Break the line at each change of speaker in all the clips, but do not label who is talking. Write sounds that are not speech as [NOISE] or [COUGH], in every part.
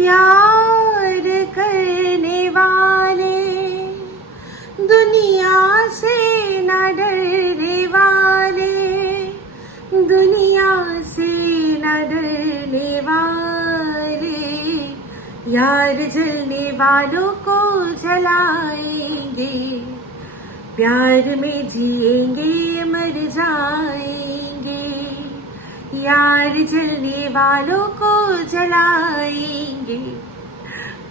प्यार करने वाले। दुनिया से न डरने वाले। दुनिया से न डरने वाले। यार जलने वालों को जलाएँगे। प्यार में जिएँगे, मर जाएँगे। यार जलने वालों को जलाएंगे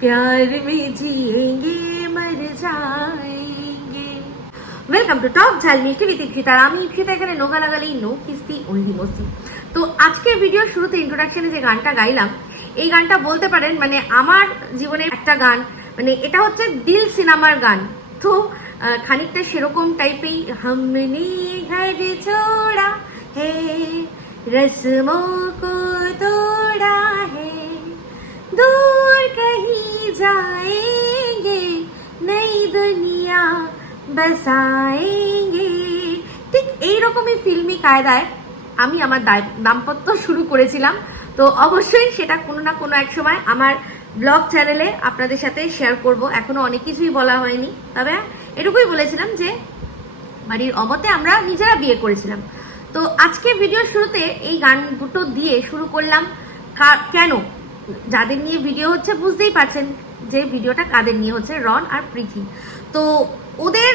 प्यार में जिएंगे मर जाएंगे ওয়েলকাম টু টপ ঝাল মিষ্টি বিথ ইপসিতা আর আমি ইপসিতা এখানে নোগা লাগালেই নো কিস্তি অনলি মস্তি তো আজকের ভিডিওর শুরুতে ইন্ট্রোডাকশনে যে গানটা গাইলাম এই গানটা বলতে পারেন মানে আমার জীবনের একটা গান মানে এটা হচ্ছে দিল সিনেমার গান তো আহ, খানিকটা সেরকম টাইপেই हमने घर छोड़ा है रस्मों को तोड़ा है दूर कहीं जाएंगे नई दुनिया बसाएंगे ঠিক এইরকমই ফিল্মি কায়দায় আমি আমার দায়- দাম্পত্য শুরু করেছিলাম তো অবশ্যই সেটা কোনো না কোনো এক সময় আমার ব্লগ চ্যানেলে আপনাদের সাথে শেয়ার করব এখনো অনেক কিছুই বলা হয়নি তবে এটুকুই বলেছিলাম যে বাড়ির অমতে আমরা নিজেরা বিয়ে করেছিলাম তো আজকে ভিডিওর শুরুতে এই গান দুটো দিয়ে শুরু করলাম কা- কেন? যাদের নিয়ে ভিডিও হচ্ছে বুঝতেই পারছেন যে ভিডিওটা কাদের নিয়ে হচ্ছে, রন আর প্রীতি তো ওদের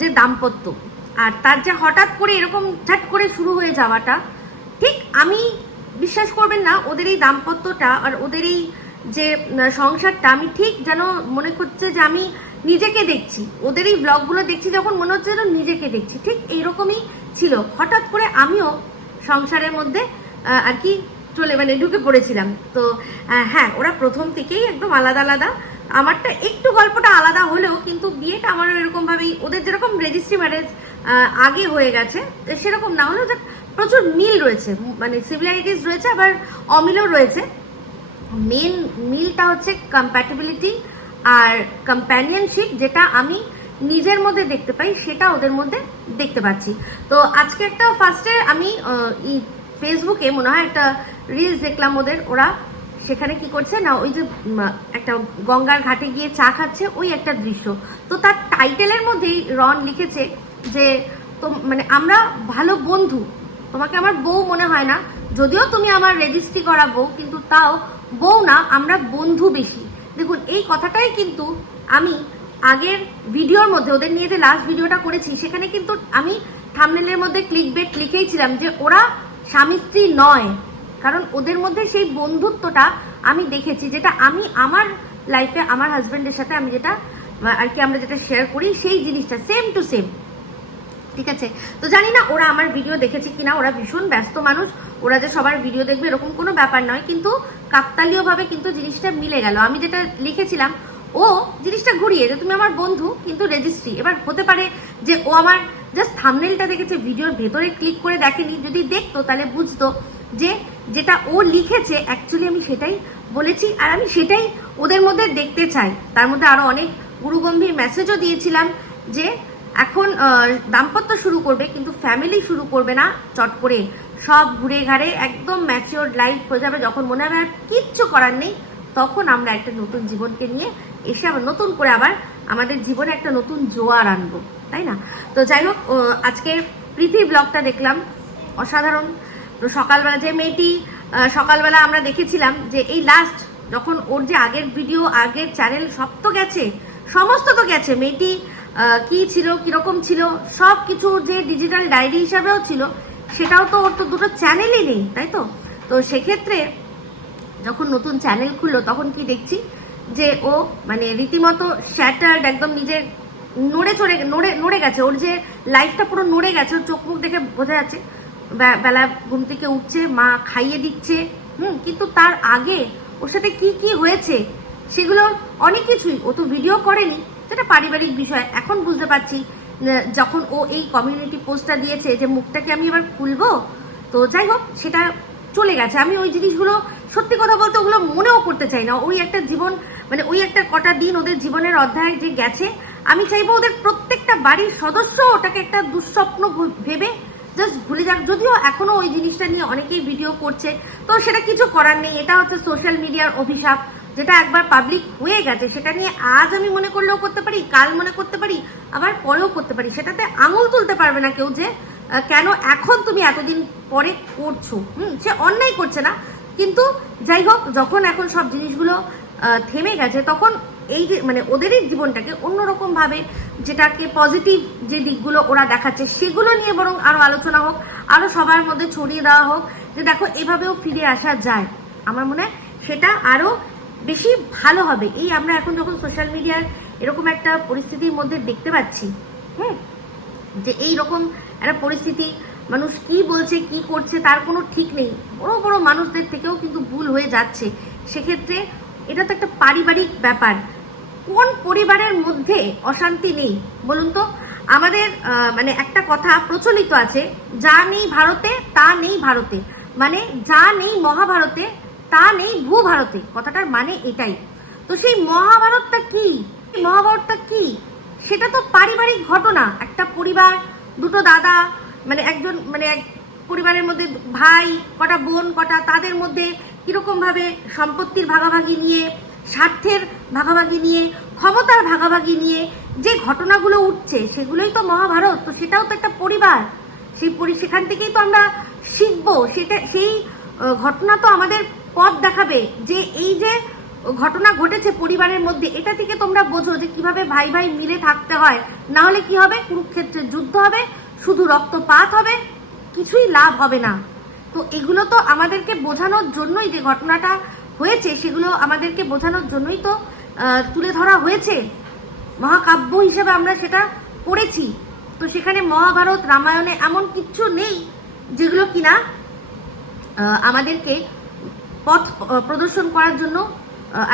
যে দাম্পত্য আর তার যে হঠাৎ করে এরকম ঝাট করে শুরু হয়ে যাওয়াটা, ঠিক আমি বিশ্বাস করবেন না, ওদের এই দাম্পত্যটা আর ওদের এই যে সংসারটা আমি ঠিক যেন মনে করছে যে আমি নিজেকে দেখছি। ওদের এই ব্লগগুলো দেখছি যখন মনে হচ্ছে যেন নিজেকে দেখছি, ঠিক এইরকমই ছিল। হঠাৎ করে আমিও সংসারের মধ্যে আর কি চলে মানে ঢুকে পড়েছিলাম। তো হ্যাঁ ওরা প্রথম থেকেই একদম আলাদা আলাদা। আমারটা একটু গল্পটা আলাদা হলেও কিন্তু বিয়েটা আমারও এরকম ভাবেই ওদের যেরকম রেজিস্ট্রি ম্যারেজ আগে হয়ে গেছে সেরকম না হলেও ওদের প্রচুর মিল রয়েছে। মানে সিমিলারিটিস রয়েছে, আবার অমিলও রয়েছে। মেন মিলটা হচ্ছে কম্প্যাটেবিলিটি আর কম্প্যানিয়নশিপ যেটা আমি নিজের মধ্যে দেখতে পাই, সেটা ওদের মধ্যে দেখতে পাচ্ছি। তো আজকে একটা ফার্স্টে আমি ফেসবুকে মনে হয় একটা রিলস দেখলাম ওদের, ওরা সেখানে কি করছে না, ওই যে একটা গঙ্গার ঘাটে গিয়ে চা খাচ্ছে, ওই একটা দৃশ্য। তো তার টাইটেলের মধ্যেই রন লিখেছে যে, তো মানে আমরা ভালো বন্ধু, তোমাকে আমার বউ মনে হয় না, যদিও তুমি আমার রেজিস্ট্রি করা বউ, কিন্তু তাও বউ না, আমরা বন্ধু বেশি। দেখুন, এই কথাটাই কিন্তু আমি আগের ভিডিওর মধ্যে, ওদের নিয়ে যে লাস্ট ভিডিওটা করেছি, সেখানে কিন্তু আমি থামনেলের মধ্যে ক্লিক বেট লিখেইছিলাম যে, ওরা স্বামী স্ত্রী নয়। কারণ ওদের মধ্যে সেই বন্ধুত্বটা আমি দেখেছি, যেটা আমি আমার লাইফে আমার হাজবেন্ডের সাথে আমি যেটা আর কি আমরা যেটা শেয়ার করি, সেই জিনিসটা সেম টু সেম ঠিক আছে? তো জানি না ওরা আমার ভিডিও দেখেছে কিনা, ওরা ভীষণ ব্যস্ত মানুষ, ওরা যে সবার ভিডিও দেখবে এরকম কোনো ব্যাপার নয়, কিন্তু কাকতালীয় ভাবে কিন্তু জিনিসটা মিলে গেল। আমি যেটা লিখেছিলাম, ও জিনিসটা ঘুরিয়ে যে তুমি আমার বন্ধু, কিন্তু রেজিস্ট্রি এবার হতে পারে যে ও আমার জাস্ট থামনেলটা দেখেছে ভিডিওর ভেতরে ক্লিক করে দেখেনি, যদি দেখতো তাহলে বুঝতো। যে যেটা ও লিখেছে অ্যাকচুয়ালি আমি সেটাই বলেছি আর আমি সেটাই ওদের মধ্যে দেখতে চাই। তার মধ্যে আরও অনেক গুরুগম্ভীর মেসেজও দিয়েছিলাম যে এখন দাম্পত্য শুরু করবে কিন্তু ফ্যামিলি শুরু করবে না, চট করে সব ঘুরে ঘাড়ে একদম ম্যাচিওর লাইফ হয়ে যাবে। যখন মনে হবে আর কিচ্ছু করার নেই, তখন আমরা একটা নতুন জীবনকে নিয়ে এসে আবার নতুন করে আবার আমাদের জীবনে একটা নতুন জোয়ার আনব, তাই না? তো যাই হোক আজকে প্রীতি ব্লগটা দেখলাম। অসাধারণ। তো সকালবেলা যে মেয়েটি সকালবেলা আমরা দেখেছিলাম যে এই লাস্ট যখন ওর যে আগের ভিডিও আগের চ্যানেল সব তো গেছে, সমস্ত তো গেছে। মেয়েটি কি ছিল, কীরকম ছিল, সব কিছু যে ডিজিটাল ডায়েরি হিসাবেও ছিল, সেটাও তো ওর তো দুটো চ্যানেলই নেই, তাই তো? তো সেক্ষেত্রে যখন নতুন চ্যানেল খুললো, তখন কি দেখছি যে ও মানে রীতিমতো শ্যাটার্ড একদম নিজের নড়ে চড়ে, নড়ে নড়ে গেছে। ওর যে লাইফটা পুরো নড়ে গেছে, ওর চোখ মুখ দেখে বোঝা যাচ্ছে। বেলা ঘুম থেকে উঠছে, মা খাইয়ে দিচ্ছে। হুম, কিন্তু তার আগে ওর সাথে কি কি হয়েছে সেগুলো অনেক কিছুই ও তো ভিডিও করেনি। সেটা পারিবারিক বিষয়। এখন বুঝতে পারছি যখন ও এই কমিউনিটি পোস্টটা দিয়েছে যে মুখটাকে আমি এবার খুলবো, তো যাই হোক, সেটা চলে গেছে। আমি ওই জিনিসগুলো সত্যি কথা বলতে ওগুলো মনেও করতে চাই না। ওই একটা জীবন মানে ওই একটা কটা দিন ওদের জীবনের অধ্যায় যে গেছে, আমি চাইব ওদের প্রত্যেকটা বাড়ির সদস্য ওটাকে একটা দুঃস্বপ্ন ভেবে জাস্ট ভুলে যাক যদিও এখনও ওই জিনিসটা নিয়ে অনেকেই ভিডিও করছে, তো সেটা কিছু করার নেই। এটা হচ্ছে সোশ্যাল মিডিয়ার অভিশাপ, যেটা একবার পাবলিক হয়ে গেছে। সেটা নিয়ে আজ আমি মনে করলেও করতে পারি, কাল মনে করতে পারি, আবার পরেও করতে পারি। সেটাতে আঙুল তুলতে পারবে না কেউ যে কেন এখন তুমি এতদিন পরে করছ। হুম, সে অন্যায় করছে না। কিন্তু যাই হোক, যখন এখন সব জিনিসগুলো থেমে গেছে, তখন এই মানে ওদেরই জীবনটাকে অন্যরকম ভাবে যেটাকে পজিটিভ যে দিকগুলো ওরা দেখাচ্ছে, সেগুলো নিয়ে বরং আরও আলোচনা হোক, আরও সবার মধ্যে ছড়িয়ে দেওয়া হোক, যে দেখো এভাবেও ফিরে আসা যায়। আমার মনে হয় সেটা আরও বেশি ভালো হবে। এই আমরা এখন যখন সোশ্যাল মিডিয়ার এরকম একটা পরিস্থিতির মধ্যে দেখতে পাচ্ছি, হুম, যে এই রকম একটা পরিস্থিতি, মানুষ কি বলছে, কি করছে, তার কোনো ঠিক নেই। বড় বড় মানুষদের থেকেও কিন্তু ভুল হয়ে যাচ্ছে। সেক্ষেত্রে এটা তো একটা পারিবারিক ব্যাপার। কোন পরিবারের মধ্যে অশান্তি নেই? বলুন তো। আমাদের মানে একটা কথা প্রচলিত আছে, যা নেই ভারতে, তা নেই ভারতে। মানে যা নেই মহাভারতে, তা নেই ভূ ভারতে কথাটার মানে এটাই। তো সেই মহাভারতটা কি? মহাভারতটা কি? সেটা তো পারিবারিক ঘটনা। একটা পরিবার, দুটো দাদা মানে একজন মানে এক পরিবারের মধ্যে ভাই, কটা বোন, কটা তাদের মধ্যে কীরকম ভাবে সম্পত্তির ভাগাভাগি নিয়ে স্বার্থের ভাগাভাগি নিয়ে, ক্ষমতার ভাগাভাগি নিয়ে যে ঘটনাগুলো উঠছে, সেগুলোই তো মহাভারত, তো সেটাও তো একটা পরিবার। সেই পরি, সেখান থেকেই তো আমরা শিখব। সেটা, সেই ঘটনা তো আমাদের পথ দেখাবে যে এই যে ঘটনা ঘটেছে পরিবারের মধ্যে, এটা থেকে তোমরা বোঝো যে কীভাবে ভাই ভাই মিলে থাকতে হয়। না হলে কি হবে? কুরুক্ষেত্রে যুদ্ধ হবে, শুধু রক্তপাত হবে, কিছুই লাভ হবে না। তো এগুলো তো আমাদেরকে বোঝানোর জন্যই যে ঘটনাটা হয়েছে সেগুলো আমাদেরকে বোঝানোর জন্যই তো তুলে ধরা হয়েছে। মহাকাব্য হিসেবে আমরা সেটা পড়েছি। তো সেখানে মহাভারত, রামায়ণে এমন কিচ্ছু নেই যেগুলো কিনা আমাদেরকে পথ প্রদর্শন করার জন্য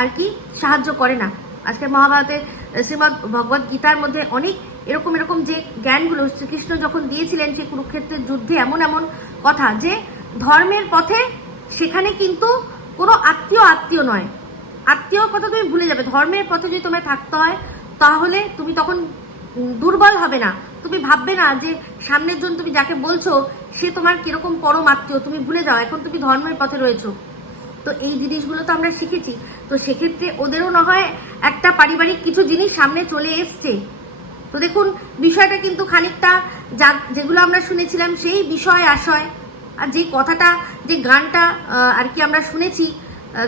আর কি সাহায্য করে না। আজকে মহাভারতের শ্রীমদ ভগবত গীতার মধ্যে অনেক এরকম এরকম যে জ্ঞানগুলো শ্রীকৃষ্ণ যখন দিয়েছিলেন সেই কুরুক্ষেত্রের যুদ্ধে এমন এমন কথা যে, ধর্মের পথে সেখানে কিন্তু কোনো আত্মীয় আত্মীয় নয়। আত্মীয় কথা তুমি ভুলে যাবে। ধর্মের পথে যদি তোমায় থাকতে হয়, তাহলে তুমি তখন দুর্বল হবে না। তুমি ভাববে না যে সামনের জন তুমি যাকে বলছো, সে তোমার কীরকম পরম আত্মীয়। তুমি ভুলে যাও, এখন তুমি ধর্মের পথে রয়েছো। তো এই জিনিসগুলো তো আমরা শিখেছি। তো সেক্ষেত্রে ওদেরও না হয় একটা পারিবারিক কিছু জিনিস সামনে চলে এসছে। তো দেখুন, বিষয়টা কিন্তু খানিকটা যা যেগুলো আমরা শুনেছিলাম, সেই বিষয় আশয় আর যে কথাটা যে গানটা আর কি আমরা শুনেছি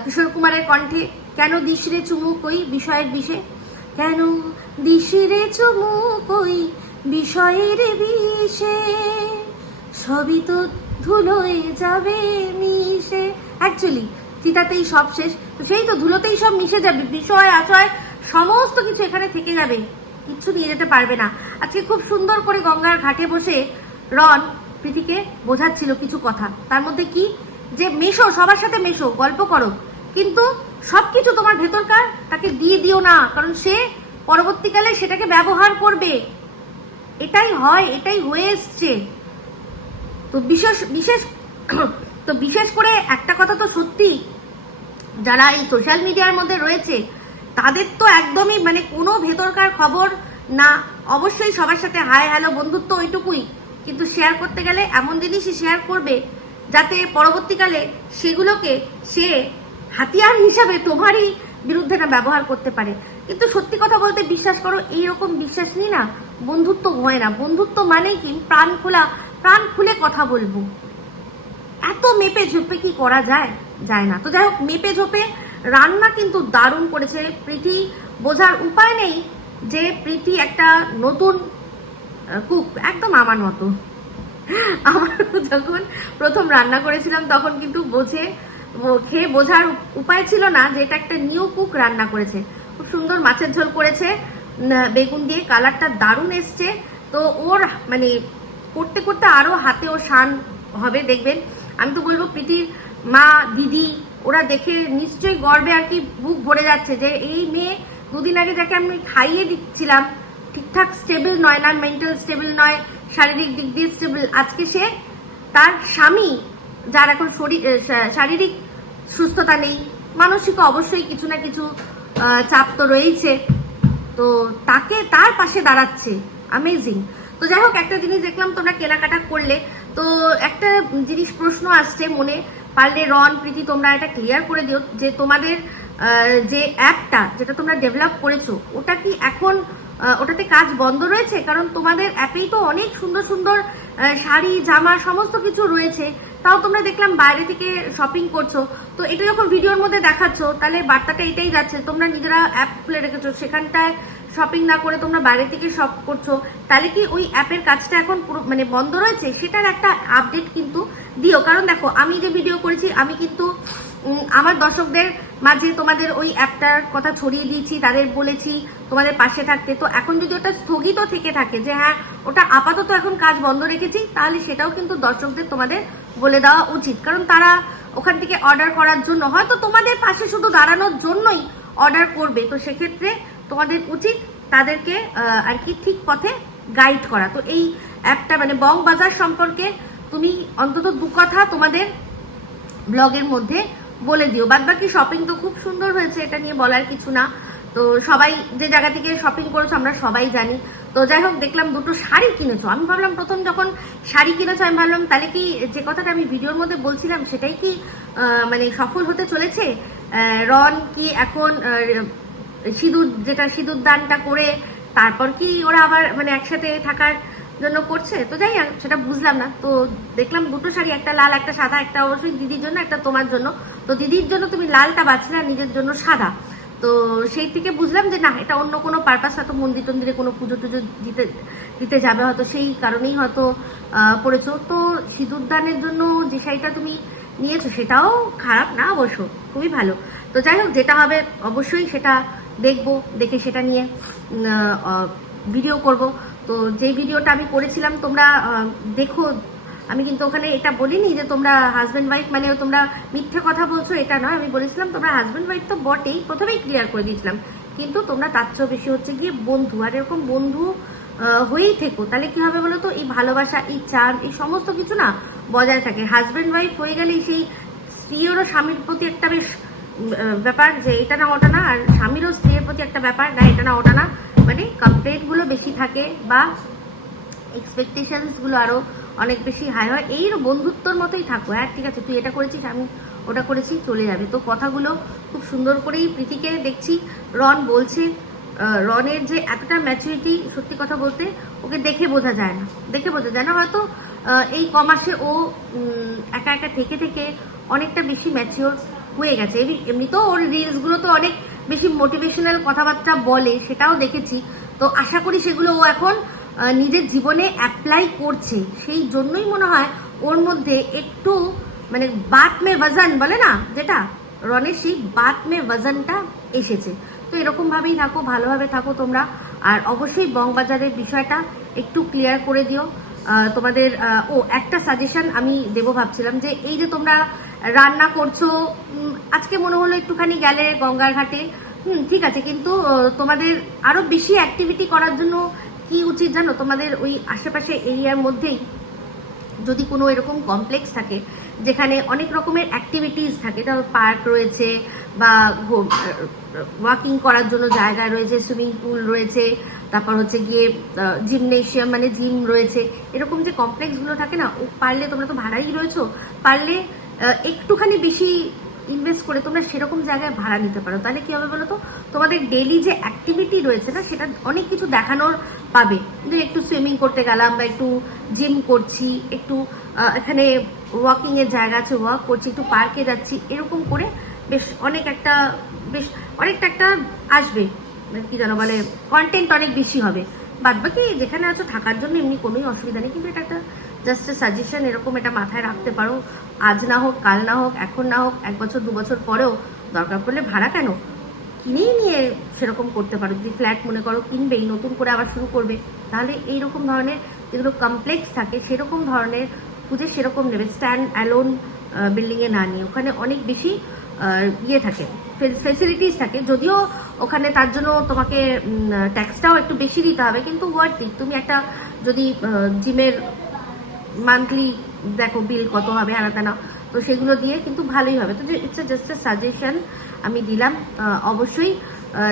কিশোর কুমারের কণ্ঠে, কেন দিশরে চুমুক ওই বিষয়ের বিষে? কেন দিশিরে চুমুক ওই বিষয়ের বিষে? সবই তো ধুলোয় যাবে মিশে। অ্যাকচুয়ালি চিতাতেই সব শেষ। তো সেই তো ধুলোতেই সব মিশে যাবে। বিষয় আশয় সমস্ত কিছু এখানে থেকে যাবে। কিচ্ছু নিয়ে যেতে পারবে না। আজকে খুব সুন্দর করে গঙ্গার ঘাটে বসে রন প্রীতিকে বোঝাচ্ছিল কিছু কথা। তার মধ্যে কি? যে, মেশো, সবার সাথে মেশো, গল্প করো। কিন্তু সবকিছু তোমার ভেতরকার তাকে দিয়ে দিও না, কারণ সে পরবর্তীকালে সেটাকে ব্যবহার করবে। এটাই হয়, এটাই হয়ে এসছে। তো বিশেষ বিশেষ, [CLEARS THROAT] তো বিশেষ করে একটা কথা তো সত্যি, যারা এই সোশ্যাল মিডিয়ার মধ্যে রয়েছে, তাদের তো একদমই মানে কোনো ভেতরকার খবর না। অবশ্যই সবার সাথে হাই হ্যালো বন্ধুত্ব ওইটুকুই। কিন্তু শেয়ার করতে গেলে এমন জিনিসই শেয়ার করবে যাতে পরবর্তীকালে সেগুলোকে সে হাতিয়ার হিসাবে তোমারই বিরুদ্ধে না ব্যবহার করতে পারে। কিন্তু সত্যি কথা বলতে বিশ্বাস করো এইরকম বিশ্বাস নিয়ে না বন্ধুত্ব হয় না। বন্ধুত্ব মানেই কি? প্রাণ খোলা, প্রাণ খুলে কথা বলব। এত মেপে ঝোপে কি করা যায়? যায় না। তো যাই হোক, মেপে ঝোপে রান্না কিন্তু দারুণ করেছে। প্রীতি, বোঝার উপায় নেই যে প্রীতি একটা নতুন কুক একদম আমার মতো। আমার যখন প্রথম রান্না করেছিলাম, তখন কিন্তু বোঝে খেয়ে বোঝার উপায় ছিল না যে এটা একটা নিউ কুক রান্না করেছে। খুব সুন্দর মাছের ঝোল করেছে বেগুন দিয়ে কালারটা দারুণ এসছে। তো ওর মানে করতে করতে আরও হাতে ও শান হবে, দেখবেন। আমি তো বলব প্রীতির মা, দিদি, ওরা দেখে নিশ্চয়ই গর্বে আর কি বুক ভরে যাচ্ছে যে এই মেয়ে দুদিন আগে যাকে আমি খাইয়ে দিচ্ছিলাম ঠিকঠাক স্টেবল নয়, না মেন্টাল স্টেবল নয়, শারীরিক দিক দিয়ে স্টেবল আজকে সে তার স্বামী, যার এখন শরীর শারীরিক সুস্থতা নেই, মানসিক অবশ্যই কিছু না কিছু চাপ তো রয়েছে তো তাকে তার পাশে দাঁড়াচ্ছে। অ্যামেজিং তো যাই হোক, একটা জিনিস দেখলাম, তোমরা কেনাকাটা করলে। তো একটা জিনিস প্রশ্ন আসছে মনে, পারলে রন, প্রীতি, তোমরা এটা ক্লিয়ার করে দিও যে তোমাদের যে অ্যাপটা যেটা তোমরা ডেভেলপ করেছ, ওটা কি এখন ওটাতে কাজ বন্ধ রয়েছে, কারণ তোমাদের অ্যাপেই তো অনেক সুন্দর সুন্দর শাড়ি, জামা, সমস্ত কিছু রয়েছে। তাও তোমরা দেখলাম বাইরে থেকে শপিং করছ। তো এটা যখন ভিডিওর মধ্যে দেখাচ্ছ, তাহলে বার্তাটা এটাই যাচ্ছে, তোমরা নিজেরা অ্যাপ খুলে রেখেছো, সেখানটায় শপিং না করে তোমরা বাইরে থেকে শপ করছ, তাহলে কি ওই অ্যাপের কাজটা এখন পুরো মানে বন্ধ রয়েছে? সেটার একটা আপডেট কিন্তু দিও। কারণ দেখো, আমি যে ভিডিও করেছি, আমি কিন্তু আমার দর্শকদের মাঝে তোমাদের ওই অ্যাপটার কথা ছড়িয়ে দিয়েছি, তাদের বলেছি তোমাদের পাশে থাকতে। তো এখন যদি ওটা স্থগিত থেকে থাকে যে হ্যাঁ ওটা আপাতত এখন কাজ বন্ধ রেখেছি, তাহলে সেটাও কিন্তু দর্শকদের তোমাদের বলে দেওয়া উচিত। কারণ তারা ওখান থেকে অর্ডার করার জন্য, হয়তো তোমাদের পাশে শুধু দাঁড়ানোর জন্যই অর্ডার করবে। তো সেক্ষেত্রে তোমাদের উচিত তাদেরকে আর কি ঠিক পথে গাইড করা। তো এই অ্যাপটা মানে বং বাজার সম্পর্কে তুমি অন্তত দু কথা তোমাদের ব্লগের মধ্যে বলে দিও। বাদ বাকি শপিং তো খুব সুন্দর হয়েছে, এটা নিয়ে বলার কিছু না। তো সবাই যে জায়গা থেকে শপিং করেছ, আমরা সবাই জানি। তো যাই হোক, দেখলাম দুটো শাড়ি কিনেছো। আমি ভাবলাম প্রথম যখন শাড়ি কিনেছো, আমি ভাবলাম, তাহলে কি যে কথাটা আমি ভিডিওর মধ্যে বলছিলাম, সেটাই কি মানে সফল হতে চলেছে? রন কি এখন সিঁদুর, যেটা সিঁদুর দানটা করে, তারপর কি ওরা আবার মানে একসাথে থাকার জন্য করছে। তো যাই সেটা বুঝলাম না। তো দেখলাম দুটো শাড়ি, একটা লাল, একটা সাদা, একটা অবশ্যই দিদির জন্য, একটা তোমার জন্য। তো দিদির জন্য তুমি লালটা বাঁচলে আর নিজের জন্য সাদা। তো সেই থেকে বুঝলাম যে না, এটা অন্য কোনো পারপাস হয়তো মন্দির টন্দিরে কোনো পুজো টুজো দিতে দিতে যাবে, হয়তো সেই কারণেই হয়তো পড়েছো। তো সিঁদুর দানের জন্য যে শাড়িটা তুমি নিয়েছো, সেটাও খারাপ না অবশ্য? খুবই ভালো। তো যাই হোক, যেটা হবে অবশ্যই সেটা দেখব, দেখে সেটা নিয়ে ভিডিও করব। তো যে ভিডিওটা আমি করেছিলাম, তোমরা দেখো। আমি কিন্তু ওখানে এটা বলিনি যে তোমরা হাজব্যান্ড ওয়াইফ মানে তোমরা মিথ্যে কথা বলছো, এটা নয়। আমি বলেছিলাম, তোমরা হাজব্যান্ড ওয়াইফ তো বটেই। প্রথমেই ক্লিয়ার করে দিয়েছিলাম। কিন্তু তোমরা তার চেয়েও বেশি হচ্ছে গিয়ে বন্ধু। আর এরকম বন্ধু হয়েই থেকো। তাহলে কি হবে বলো তো? এই ভালোবাসা, এই চান, এই সমস্ত কিছু না বজায় থাকে। হাজব্যান্ড ওয়াইফ হয়ে গেলে সেই স্ত্রীরও স্বামীর প্রতি একটা বেশ ব্যাপার যে এটা না, ওটা না। আর স্বামীরও স্ত্রীর প্রতি একটা ব্যাপার না, এটা না, ওটা না। মানে কমপ্লেন্টগুলো বেশি থাকে বা এক্সপেকটেশনসগুলো আরও অনেক বেশি হাই হয়। এই বন্ধুত্বর মতোই থাকো হ্যাঁ ঠিক আছে, তুই এটা করেছিস, আমি ওটা করেছি, চলে যাবে। তো কথাগুলো খুব সুন্দর করেই প্রীতিকে দেখছি। রন বলছে রনের যে এতটা ম্যাচুরিটি সত্যি কথা বলতে, ওকে দেখে বোঝা যায় না। দেখে বোঝা যায় না, হয়তো এই কমাসে ও একা একা থেকে থেকে অনেকটা বেশি ম্যাচিওর হয়ে গেছে। এমনি- এমনিতেও ওর রিলসগুলো তো অনেক বেশি মোটিভেশনাল কথাবার্তা বলে সেটাও দেখেছি। তো আশা করি সেগুলো ও এখন নিজের জীবনে অ্যাপ্লাই করছে। সেই জন্যই মনে হয় ওর মধ্যে একটু মানে বাত মে ওয়াজান বলে না? যেটা? রনের সেই বাত মে ওয়াজানটা এসেছে। তো এরকম ভাবেই থাকো, ভালোভাবে থাকো তোমরা। আর অবশ্যই বংবাজারের বিষয়টা একটু ক্লিয়ার করে দিও। তোমাদের ও একটা সাজেশন আমি দেবো ভাবছিলাম যে এই যে তোমরা রান্না করছ আজকে মনে হলো একটুখানি গেলে গঙ্গার ঘাটে। হুম, ঠিক আছে, কিন্তু তোমাদের আরও বেশি অ্যাক্টিভিটি করার জন্য কি উচিত জানো? তোমাদের ওই আশেপাশে এরিয়ার মধ্যেই যদি কোনো এরকম কমপ্লেক্স থাকে, যেখানে অনেক রকমের অ্যাক্টিভিটিস থাকে ধরো পার্ক রয়েছে বা ওয়াকিং করার জন্য জায়গা রয়েছে সুইমিং পুল রয়েছে, তারপর হচ্ছে গিয়ে জিমনেশিয়াম মানে জিম রয়েছে। এরকম যে কমপ্লেক্সগুলো থাকে না, ও, পারলে তোমরা তো ভাড়াই রয়েছো। পারলে একটুখানি বেশি ইনভেস্ট করে তোমরা সেরকম জায়গায় ভাড়া নিতে পারো। তাহলে কি হবে বলো তো তোমাদের ডেলি যে অ্যাক্টিভিটি রয়েছে না, সেটা অনেক কিছু দেখানোর পাবে। যে একটু সুইমিং করতে গেলাম বা একটু জিম করছি, একটু এখানে ওয়াকিংয়ের জায়গা আছে ওয়াক করছি, একটু পার্কে যাচ্ছি, এরকম করে বেশ অনেক একটা, বেশ অনেকটা একটা আসবে। মানে কি জানো বলে কন্টেন্ট অনেক বেশি হবে। বাদ বাকি যেখানে আছো থাকার জন্য এমনি কোনোই অসুবিধা নেই, কিন্তু এটা একটা জাস্ট সাজেশন এরকম এটা মাথায় রাখতে পারো। আজ না হোক, কাল না হোক, এখন না হোক, এক বছর, দু বছর পরেও দরকার পড়লে ভাড়া কেন? কিনেই নিয়ে সেরকম করতে পারো। যদি ফ্ল্যাট মনে করো কিনবেই, নতুন করে আবার শুরু করবে, তাহলে এইরকম ধরনের যেগুলো কমপ্লেক্স থাকে, সেরকম ধরনের খুঁজে সেরকম নেবে। স্ট্যান্ড অ্যালোন বিল্ডিংয়ে না নিয়ে। ওখানে অনেক বেশি ইয়ে থাকে ফেসিলিটিস থাকে। যদিও ওখানে তার জন্য তোমাকে ট্যাক্সটাও একটু বেশি দিতে হবে, কিন্তু ওয়ার্থ তুমি একটা যদি জিমের মান্থলি দেখো বিল কত হবে আলাদা না। তো সেগুলো দিয়ে কিন্তু ভালোই হবে। তো ইটস জাস্ট এ সাজেশন আমি দিলাম। অবশ্যই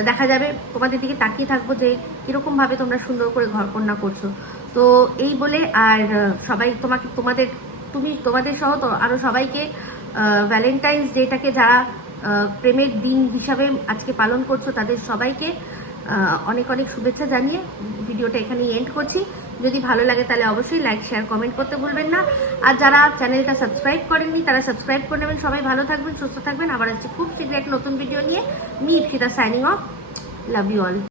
দেখা যাবে। তোমাদের দিকে তাকিয়ে থাকব যে কীরকমভাবে তোমরা সুন্দর করে ঘর কন্যা করছ। তো এই বলে আর সবাই তোমাকে, তোমাদের, তুমি, তোমাদের সহ তো আরও সবাইকে ভ্যালেন্টাইন্স ডেটাকে যারা প্রেমের দিন হিসাবে আজকে পালন করছ, তাদের সবাইকে অনেক অনেক শুভেচ্ছা জানিয়ে ভিডিওটা এখানেই এন্ড করছি। যদি ভালো লাগে তাহলে অবশ্যই লাইক শেয়ার কমেন্ট করতে ভুলবেন না। আর যারা চ্যানেলটা সাবস্ক্রাইব করেননি, তারা সাবস্ক্রাইব করে নেবেন। সবাই ভালো থাকবেন, সুস্থ থাকবেন। আবার হচ্ছে খুব শীঘ্র একটা নতুন ভিডিও নিয়ে me Ipsita signing off love you all